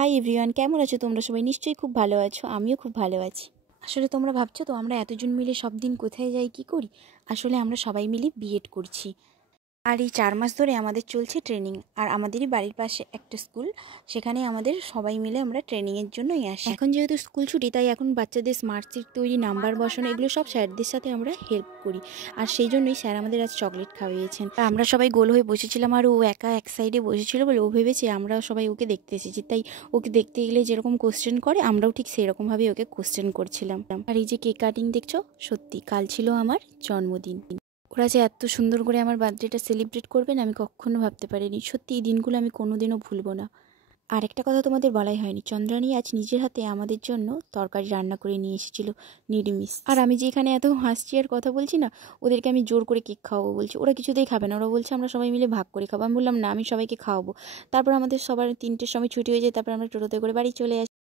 Hi everyone, কেমন আছো তোমরা সবাই? নিশ্চয়ই খুব ভালো আছো, আমিও খুব ভালো আছি। আসলে তোমরা ভাবছো তো আমরা এতজন মিলে সব দিন কোথায় যাই, কি করি? আসলে আমরা সবাই মিলে বিএড করছি। আর এই 4 মাস ধরে আমাদের চলছে ট্রেনিং। আর আমাদেরই বাড়ির পাশে একটা স্কুল, সেখানে আমাদের সবাই মিলে আমরা ট্রেনিংয়ের জন্যই আসি। এখন যেহেতু স্কুল ছুটি, তাই এখন বাচ্চাদের স্মার্টশিট তৈরি, নাম্বার বসানো, এগুলো সব স্যারদের সাথে আমরা হেল্প করি। আর সেই জন্যই স্যার আমাদের আজ চকলেট খাওয়িয়েছেন। আমরা সবাই গোল হয়ে বসেছিলাম, আর ও একা এক সাইডে বসেছিল বলে ও ভেবেছে আমরা সবাই ওকে দেখতে এসেছি। তাই ওকে দেখতে গেলে যেরকম কোশ্চেন করে, আমরাও ঠিক সেরকমভাবেই ওকে কোশ্চেন করছিলাম। আর এই যে কেক কাটিং দেখছো, সত্যি কাল ছিল আমার জন্মদিন। ওরা যে এত সুন্দর করে আমার বার্থডেটা সেলিব্রেট করবেন আমি কখনো ভাবতে পারিনি। সত্যি এই দিনগুলো আমি কোনোদিনও ভুলবো না। আর একটা কথা তোমাদের বলাই হয়নি, চন্দ্রানী আজ নিজের হাতে আমাদের জন্য তরকারি রান্না করে নিয়ে এসেছিল, নিরামিষ। আর আমি যে এখানে এত হাসছি আর কথা বলছি না, ওদেরকে আমি জোর করে কেক খাওয়াবো বলছি। ওরা কিছুতেই খাবে না, ওরা বলছে আমরা সবাই মিলে ভাগ করে খাবো। আমি বললাম না, আমি সবাইকে খাওয়াবো। তারপর আমাদের সবার 3টের সময় ছুটি হয়ে যায়, তারপর আমরা টোটোতে করে বাড়ি চলে আসি।